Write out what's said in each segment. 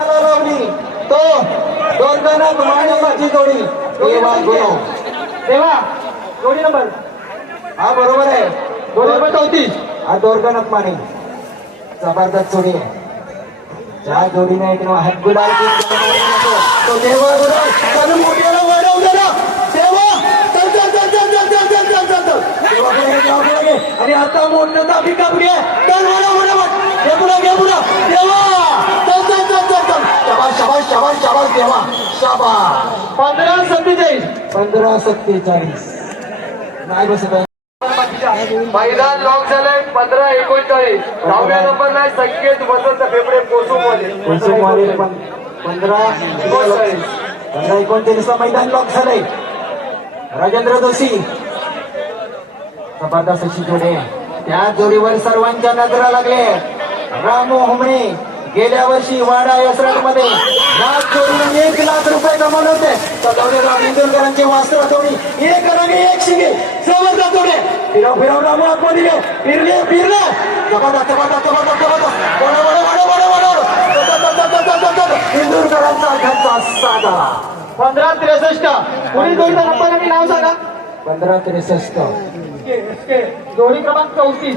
तो दोन जण गुन्हा नंबरची जोडी तेव्हा गुन्हा तेव्हा जोडी नंबर हा बरोबर आहे बरोबर चौतीस हा दोरगणक माने जबरदस्त जोडी आहे ज्या जोडीने एक हात गुलाल तो देवा गुलाल मोठ्याला वाढव आणि आता मोठं दाबी आहे तर वाढव वाढव हे पुन्हा घे पुन्हा देवा शाबास शाबास शाबास शाबास देवा शाबास. पंधरा सत्तेचाळीस. पंधरा सत्तेचाळीस. नाही बसत. मैदान लॉक झालंय पंधरा एकोणचाळीस. नंबरला आहे संकेत वसंत फेफडे कोसुमवाले. पंधरा एकोणचाळीस. पंधरा एकोणचाळीसला मैदान लॉक झालंय. राजेंद्र जोशी. जबरदस्त जोडी. त्या जोडीवर सर्वांच्या नजरा लागले रामू हुमणे. गेल्या वर्षी वाडा मध्ये लाख जोडीने एक लाख रुपये कमावले होते तर दौडेराव इंदुरकरांचे वास्त्र जोडी एक रंग एक शिगे जबरदस्त जोडे फिरव फिरव रामू आतमध्ये घे. फिरले फिरले. जबरदस्त जबरदस्त जबरदस्त जबरदस्त. वडा वडा वडा वडा वडा वडा इंदुरकरांचा घरचा साधा. पंधरा त्रेसष्ट. पुढील जोडीचा नंबर आणि नाव सांगा? पंधरा त्रेसष्ट. जोडी क्रमांक चौतीस.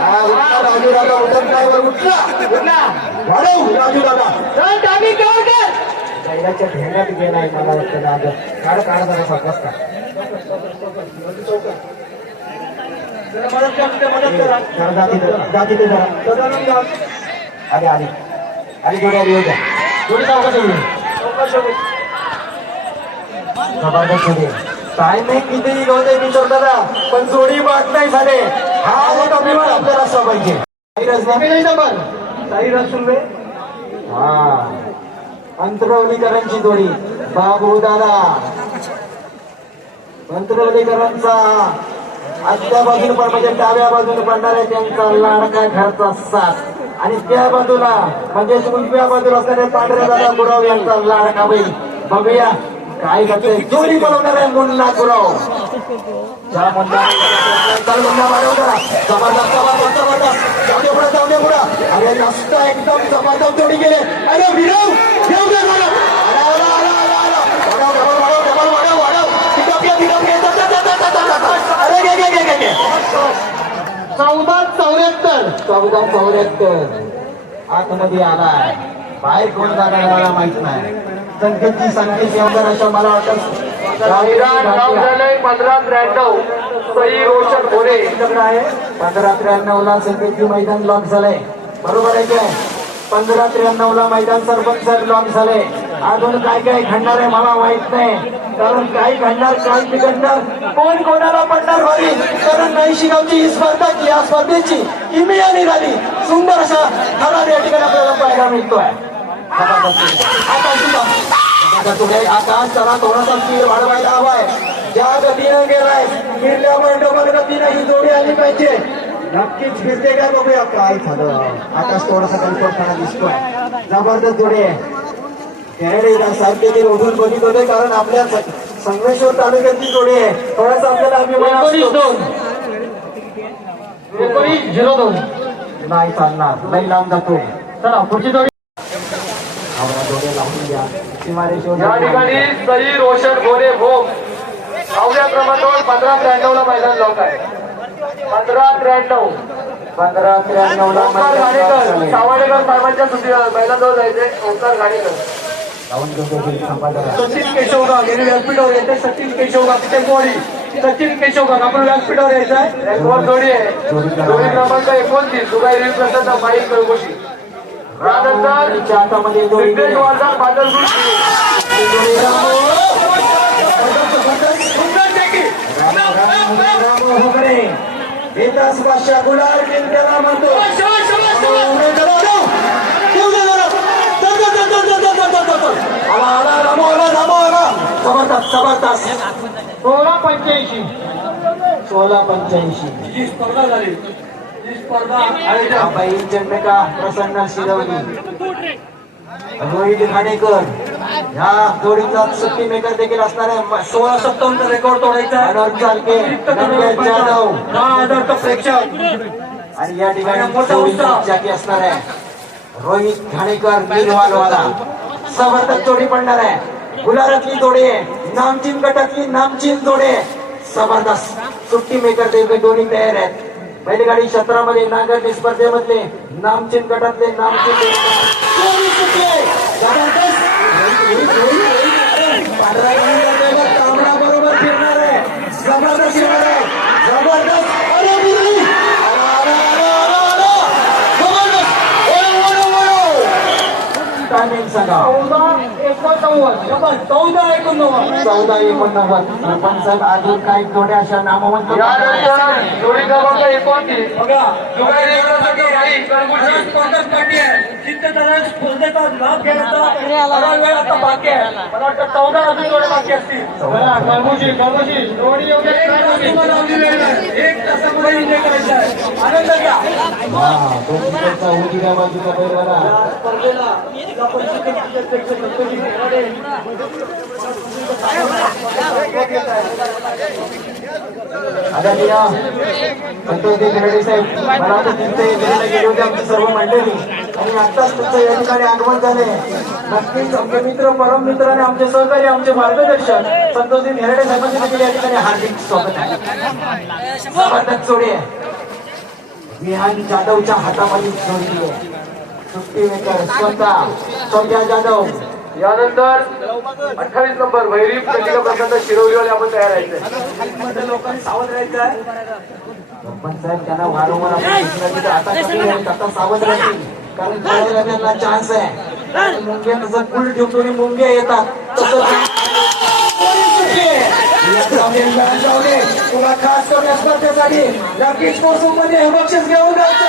हा उठला राजू दादा मला वाटतं दादा. काढ काढ जरा सकस का? जाती अरे अरे अरे गोड्या येऊ द्या थोडी चौकशी होईल चौकशी जबरदस्त टायमिंग कितीही गवते किशोर दादा पण जोडी बाद नाही झाले. हा एक अभिमान आपल्याला असला पाहिजे. हा. अंतरवलीकरांची जोडी. बाबू दादा. अंतरवलीकरांचा आजच्या बाजूने पण म्हणजे डाव्या बाजूने पडणार आहे त्यांचा लाडका घरचा साथ. आणि त्या बाजूला म्हणजे उजव्या बाजूला असणारे पांढरे दादा गुराव यांचा लाडका बैल. बघूया. काय करते जोरी बनवणार आहे मुन्ना गुरव जरा अरे जास्त एकदम गेले चौदा चौऱ्याहत्तर. चौदा चौऱ्याहत्तर. आतमध्ये आलाय. बाहेर कोण जाणार मला माहीत नाही. संकेतची संकेत एवढं अशा मला वाटत. झालंय पंधरा त्र्याण्णव सई रोशन भोरे. आहे. पंधरा त्र्याण्णव ला संकेतची मैदान लॉक झालंय. बरोबर आहे काय पंधरा त्र्याण्णव ला मैदान सरपंच लॉक झाले. अजून काय काय घडणार आहे मला माहीत नाही. कारण काय घडणार काय बिघडणार कोण कोणाला पडणार भारी? कारण नाही शिगावची ही स्पर्धा या स्पर्धेची किमिया निघाली सुंदर अशा थरार या ठिकाणी आपल्याला पाहायला मिळतोय. आता तुम्ही आकाश थोडासा स्पीड वाढवायला हवाय ज्या गतीनं गेलाय फिरल्यामुळे डबल गतीनं ही जोडी आली पाहिजे नक्कीच फिरते काय बघूया काय झालं आकाश थोडासा कल्पना दिसतोय जबरदस्त जोडी आहे त्यावेळी सारखे ते ओढून बघित होते कारण आपल्या संगमेश्वर तालुक्यातली जोडी आहे थोडासा आपल्याला अभिमान झिरो दोन. नाही चालणार. नाही लांब जातो चला पुढची जोडी. घ्या या ठिकाणी सई रोशन भोरे भोग दहाव्या क्रमांकावर पंधरा त्र्याण्णव ला मैदान लॉक आहे. पंधरा त्र्याण्णव. पंधरा त्र्याण्णव ला झालंय. सावडेकर साहेबांच्या सुट्टी मैदानाजवळ जायचे. ओंकार जरा. सचिन केशवगाव गेले व्यासपीठावर येते सचिन केशवगाव तिथे गोडी सचिन केशवगाव आपण व्यासपीठावर यायचं आहे जोडी आहे. जोडी क्रमांक एकोणतीस दुबाई प्रसाद त्यानंतर तिच्या हातामध्ये गुलाल केंद्राला म्हणतो सोळा पंच्याऐंशी. सोळा पंच्याऐंशी. स्पर्धा झाली. प्रसन्न शिरवली. रोहित घाणेकर ह्या जोडीचा सुट्टी मेकर देखील असणार आहे. सोळा सत्तावन्नचा रेकॉर्ड तोडायचा चालके जाधव. दहा प्रेक्षक. आणि या ठिकाणी मोठा उत्साह. असणार आहे. रोहित घाणेकर नीलवालवाला जबरदस्त जोडी पडणार आहे. गुलारातली जोडी आहे. नामचीन गटातली नामचीन जोडी आहे. जबरदस्त सुट्टी मेकर देखील दोन्ही तयार आहेत. बैलगाडी क्षेत्रामध्ये नांगरणी स्पर्धेमधले नामचिन गटातले नामचिन बरोबर फिरणार आहे जबरदस्त टायमिंग सांगा चौदा एकोणनव्वद. चौदा एकोणनव्वद चौदा एकोणनव्वद सरपंच अजून काही थोड्या अशा नामवंत जोडी क्रमांक एकोणतीस. बघा जुगारी क्रमांक बाई, करमुशी. बराच स्पर्धा बाकी आहे जिंकताना स्पर्धेचा लाभ घ्यायचा बराच वेळ आता बाकी आहे. मला वाटतं चौदा अजून जोडे बाकी असतील. बघा कर्मोशी कर्मोशी जोडी वगैरे तुम्हाला अवधी वेळ आहे. एक तासामध्ये एन्जॉय करायचं आहे. आनंद घ्या. आदरणीय पंतप्रधान खेरडे साहेब मला आता तिथे गेलेले गेले होते आमची सर्व मंडळी आणि आत्ताच तुमचं या ठिकाणी आगमन झाले. नक्कीच आमचे मित्र परम मित्र आणि आमचे सहकारी आमचे मार्गदर्शक संतोषजी खेरडे साहेबांचे देखील या ठिकाणी हार्दिक स्वागत आहे. जबरदस्त जोडी विहान जाधवच्या हातामध्ये जोडी आहे सुट्टी मेकर स्वतः. सौम्या जाधव यानंतर अठ्ठावीस नंबर वैरी प्रतिका प्रसन्न शिरवलीवाले आपण तयार राहायचे मध्ये लोकांनी सावध राहायचं साहेब त्यांना वारंवार आपण. आता सावध राहतील. कारण पळायला त्यांना चान्स आहे. मुंग्या जसं कुल ठेवतो मुंग्या येतात. तसं. तुला खास करून स्पर्धेसाठी नक्कीच स्पोर्ट्समध्ये बक्षीस घेऊन जायचं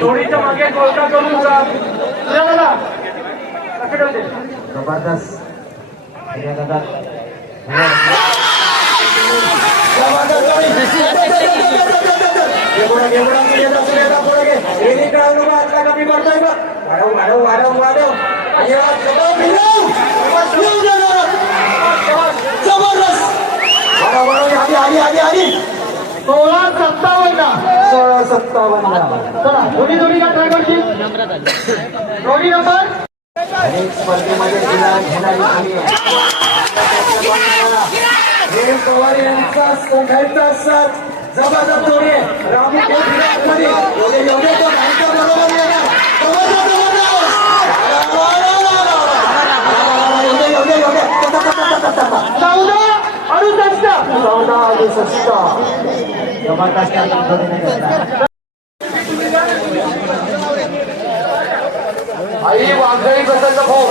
दोरीच्या मागे गोलका करू नका जबरदस्त वाढव वाढव वाढव वाढव जबरदस्त सोळा सत्तावन्न サウナーでさした。आई वाघरी बसंत भाऊ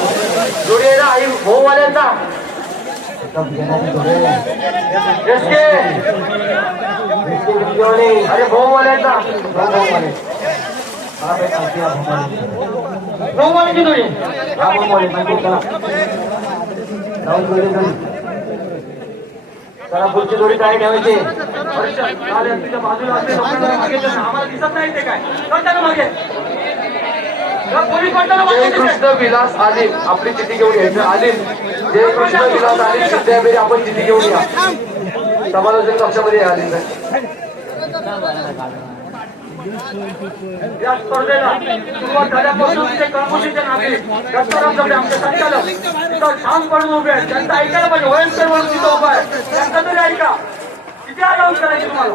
जोडी आहे ना आई भाऊ वाल्यांचा अरे भाऊ वाल्यांचा भाऊ वाल्याची जोडी आपण बोले राहुल त्याला पुढची जोडी काय. ठेवायची कृष्ण विलास आलिम आपली चिठी घेऊन यायचं. आलिम जे कृष्ण विलास आलिम सिद्धाबेरी आपण चिठी घेऊन या. समालोचन कक्षामध्ये आलिम या स्पर्धेला सुरुवात झाल्यापासून ते कर्मशीच्या नाते दत्ताराम जबडे आमचे संचालक. तिथं उभे आहेत. त्यांचं ऐकायला पाहिजे. वयस्कर म्हणून तिथं उभा आहे. त्यांचं तरी ऐका. किती अनाऊन्स करायची तुम्हाला?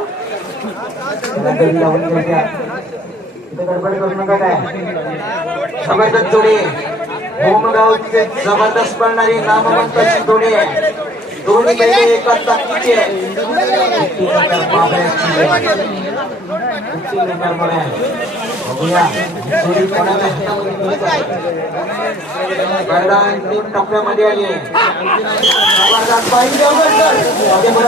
जबरदस्त जोडी. होमगावचे जबरदस्त पडणारी नामवंत जोडी. आहे दोन्ही बैले एकाच ताकदीचे. आहे. एकटी नंतर बाबऱ्याची आहे. एकटी नंतर मला आहे. बघूया जोडी कोणाच्या हातामध्ये मिळते. गरडा अंतिम टप्प्यामध्ये आली आहे. जबरदस्त पाहिजे जबरदस्त.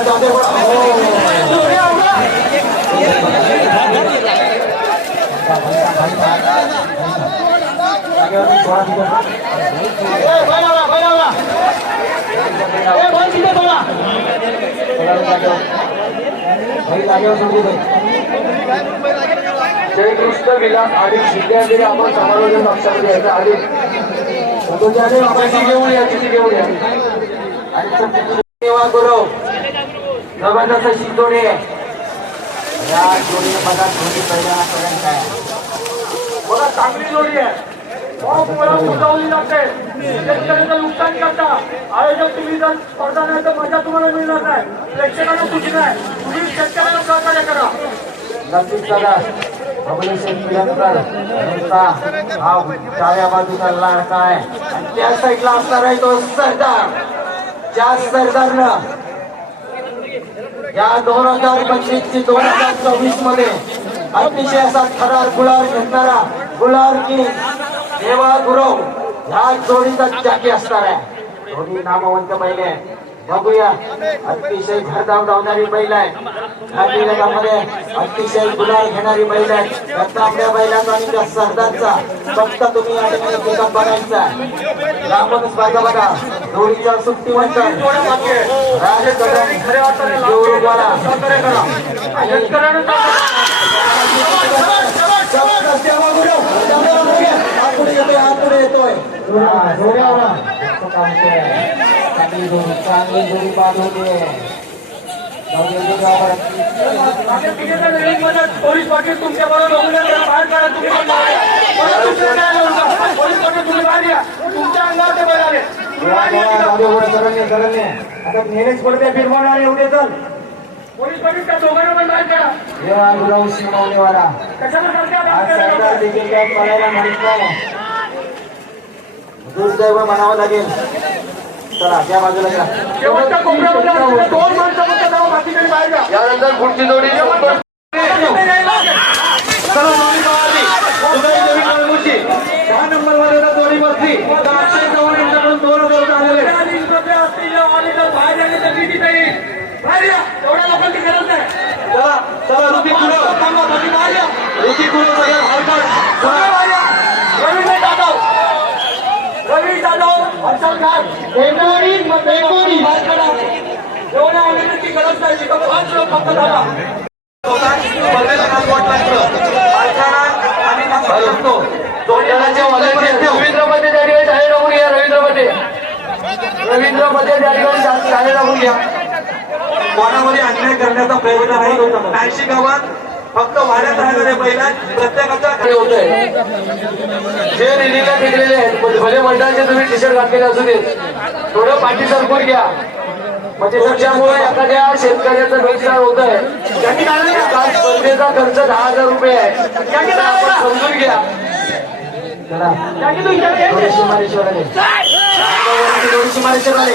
जयकृष्ण विलास आणि शिंदे आपण समारोह लक्षात घ्यायचं आधी चिठी घेऊन या चिठी घेऊन या. आणि सेवा गुरु जबरदस्त अशी या जोडीने बघा जोडी पहिल्यापर्यंत आहे. बघा चांगली जोडी आहे. हो, भाव सुचवली जाते. शेतकऱ्याचं नुकसान करता. आयोजक तुम्ही जर स्पर्धा नाही तर मजा तुम्हाला मिळणार नाही. प्रेक्षकांना सूचना नाही. तुम्ही शेतकऱ्यांना सहकार्य करा. नक्कीच दादा. बबलू शेठ यांचा हा डाव्या बाजूचा लाडका आहे आणि त्या साईडला असणार आहे तो सरदार ज्या सरदारनं या दोन हजार पंचवीस ची दोन हजार चोवीसमध्ये अतिशय असा थरार गुलाल घेणारा गुलाल की देवा गुरव ह्या जोडीचा जागी असणार आहे दोन्ही नामवंत पहिले बघूया. अतिशय घरदाम धावणारी बैल आहे. ह्या विभागामध्ये अतिशय गुलाल घेणारी बैल आहे. त्या तांबड्या बैलाचा आणि त्या सरदारचा फक्त तुम्ही या ठिकाणी पिकअप बघायचा आहे. लांबूनच बघा सुट्टीवंत करा शेतकऱ्यांना सहकार्य आतुडे येतोय आतुडे येतोय चांगली जोडी चांगली होते पोलीस पाटील तुमच्या बरोबर बाहेर काढा तुम्ही. पोलीस पाटील तुम्ही बाहेर या तुमच्या अंगावर ते आले. आता नेहमीच पडते फिरवणार एवढे चल पोलीस पाटील त्या दोघांना पण बाहेर काढा आज सरकार. देखील माहीत नाही दुर्दैव म्हणावं लागेल चला त्या बाजूला घ्या शेवटच्या कोपऱ्यामध्ये दोन माणसं फक्त जाऊ बाकीकडे बाहेर जा. यानंतर पुढची जोडी चला जोडी मारली उदय नवीन मालमुची दहा नंबर वर जोडी बसली अक्षय चव्हाण यांच्याकडून दोन हजार आलेले मी तिथे येईल बाहेर या एवढ्या लोकांची गरज नाही चला चला ऋतिक कुलो थांबा बाकी बाहेर या ऋतिक कुलो सगळ्या हरकत सगळे बाहेर या रवींद्र जाधव रवी जाधव हर्षल बाहेर काढा एवढ्या आलेल्याची गरज नाही तिथं पाच लोक फक्त. रवींद्रमध्ये रवींद्रमध्ये रवींद्रमध्ये जाहीर राहून घ्या. कोणामध्ये अन्याय करण्याचा प्रयत्न नाही होत. नाशिक गावात फक्त वाड्यात राहणारे बैला प्रत्येकाचा हे होतंय. जे रिलीला टिकलेले आहेत भले मंडळाचे तुम्ही टी शर्ट घातलेले असू देत थोडं पाठी सरकून घ्या. म्हणजे त्याच्यामुळे एखाद्या शेतकऱ्याचं नुकसान होत आहे त्यांनी स्पर्धेचा खर्च दहा हजार रुपये आहे. समजून घ्या. थोडीशी मारेश्वर आले थोडीशी मारेश्वर आले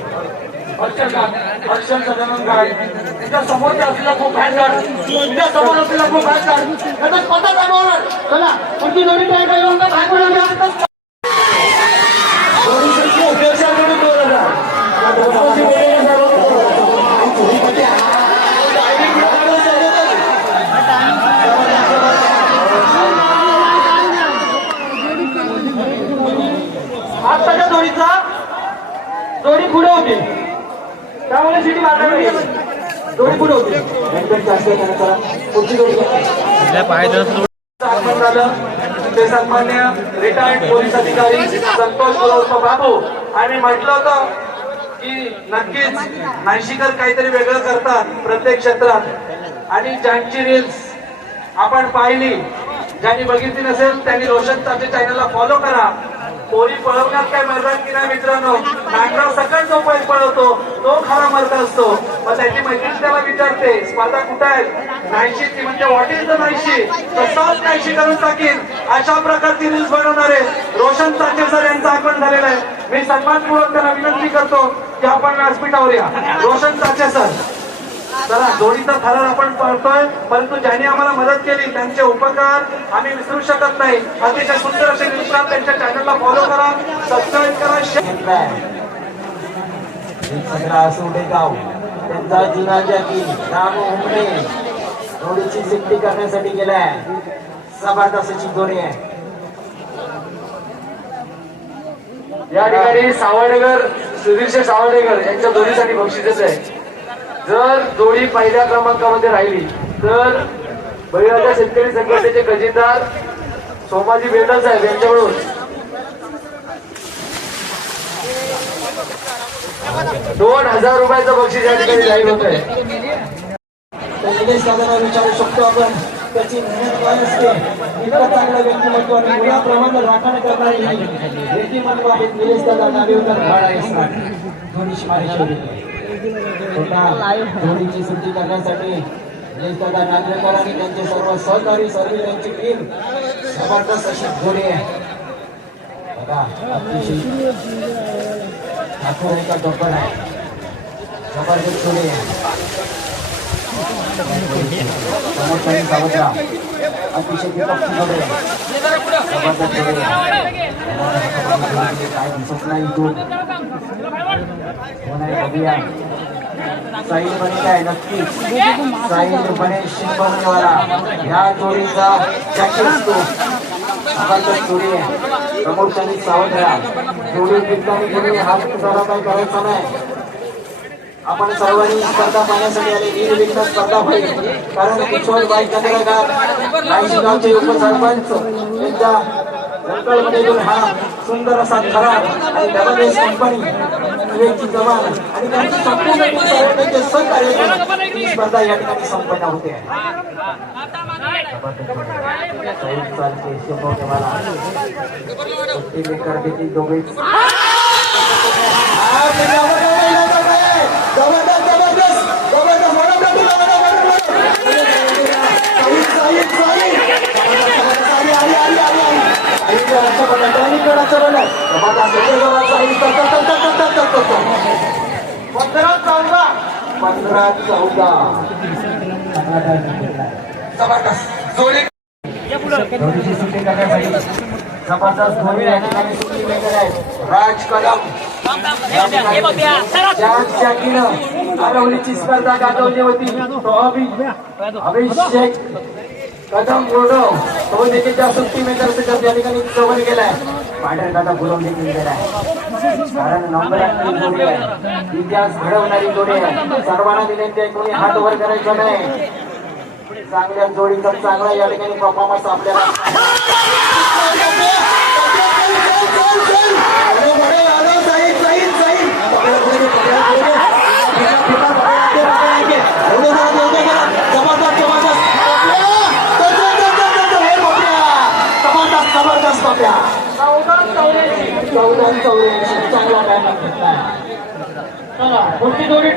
थोडी जबरदस्त सदानंद गाड असलेला खूप फॅन समोर असलेला खूप फॅन त्याचा स्वतः जाणवणार चला पुढची नवीन काय काय म्हणतात काय बोलणार जोडीसाठी उद्योजकाकडून दोन आत्ताच्या जोडीचा जोडी पुढे होती त्यामुळे सिटी मारणार नाही जोडी पुढे होती पुढची जोडी आगमन झालं ते सन्मान्य रिटायर्ड पोलीस अधिकारी संतोष गुरव बाबू. आणि म्हटलं होतं की नक्कीच नाशिकर काहीतरी वेगळं करतात प्रत्येक क्षेत्रात. आणि ज्यांची रील्स आपण पाहिली ज्यांनी बघितली नसेल त्यांनी रोशन ताचे चॅनलला फॉलो करा. पोरी पळवण्यात काय मैदान की नाही मित्रांनो? नागराव सकाळ जो बैल पळवतो तो खरा मर्द असतो. मग त्याची मैत्रीण त्याला विचारते स्पर्धा कुठं आहे? नाहीशी ती म्हणजे व्हॉट इज द नाहीशी. तसाच नाहीशी करून टाकीन. अशा प्रकारची रील्स बनवणारे रोशन चाचे सर यांचं आगमन झालेलं आहे. मी सन्मानपूर्वक त्यांना विनंती करतो की आपण व्यासपीठावर या. रोशन चाचे सर चला जोडीचा थरार आपण पळतोय परंतु ज्यांनी आम्हाला मदत केली त्यांचे उपकार आम्ही विसरू शकत नाही. अतिशय सुंदर असे विश्राम त्यांच्या चॅनलला फॉलो करा सबस्क्राईब करा सगळा असोडे गाव त्यांचा जुना जॅकी राम उमरे जोडीची सिट्टी करण्यासाठी गेलाय. जबरदस्त जोडी आहे या ठिकाणी सावडेकर सुधीरशे सावडेकर यांच्या जोडीसाठी बक्षीसच आहे. जर जोडी पहिल्या क्रमांकामध्ये राहिली तर बळीराजा शेतकरी संघटनेचे खजिनदार सोमाजी बेंडल साहेब यांच्याकडून. दोन हजार रुपयाचं बक्षीस या ठिकाणी जाहीर होत आहे. तर विचारू शकतो आपण त्याची मेहनत काय असते. इतकं चांगलं व्यक्तिमत्व आणि मुलाप्रमाणे राखण करणारी व्यक्तिमत्व आहे निलेश दादा नागेवकर भाड आहे असणार दोन्ही जोडीची सुट्टी करण्यासाठी निलेश दादा आणि त्यांचे सर्व सहकारी सर्व त्यांची टीम जबरदस्त अशी घोडी आहे. बघा अतिशय ठाकूर एका डब्बर आहे. जबरदस्त घोडी आहे. सावधरा अतिशय विपक्षी जोडे जबरदस्त काय दिसत नाही कोण आहे बघूया साईल बने काय नक्कीच बने शिंबवणेवाला ह्या जोडीचा जॅकेट असतो जबरदस्त जोडी आहे समोरच्यानी राहा जोडी फिरताना कोणी हात जरा काही करायचा नाही आपण सर्वांनी स्पर्धा पाहण्यासाठी आले निर्विघ्न स्पर्धा होईल. कारण किशोर बाई चंद्रगार नाशिगावचे उपसरपंच संकल्पनेतून हा सुंदर असा थरार आणि एस कंपनी विवेकची जवान आणि त्यांची संपूर्ण टीम सहकार्य ही स्पर्धा या ठिकाणी संपन्न होते. साईड चालते शिवभोगेवाला सुट्टी बेकर देखील दोघेच जबरदस्त जबरदस्त जबरदस्त वडापाव पंधरा चौदा. पंधरा चौदा. जोडी जबरदस्त धोनी या ठिकाणी सुट्टी आहेत राज कदम स्पर्धा गाजवली होती. तो अभिषेक. कदम गोडव तो देखील त्या सुट्टी मेकर या ठिकाणी कव्हर केलाय. पांढरे दादा गुरव देखील गेलाय कारण नंबर जोडी आहे इतिहास घडवणारी जोडी आहे. सर्वांना विनंती आहे कोणी हात वर करायचा नाही. चांगल्या जोडीचा चांगला या ठिकाणी परफॉर्मन्स आपल्याला जबरदस्त चौदा चौऱ्याऐंशी चौदा चौऱ्याऐंशी चांगला काय घेतला चला पुढची जोडी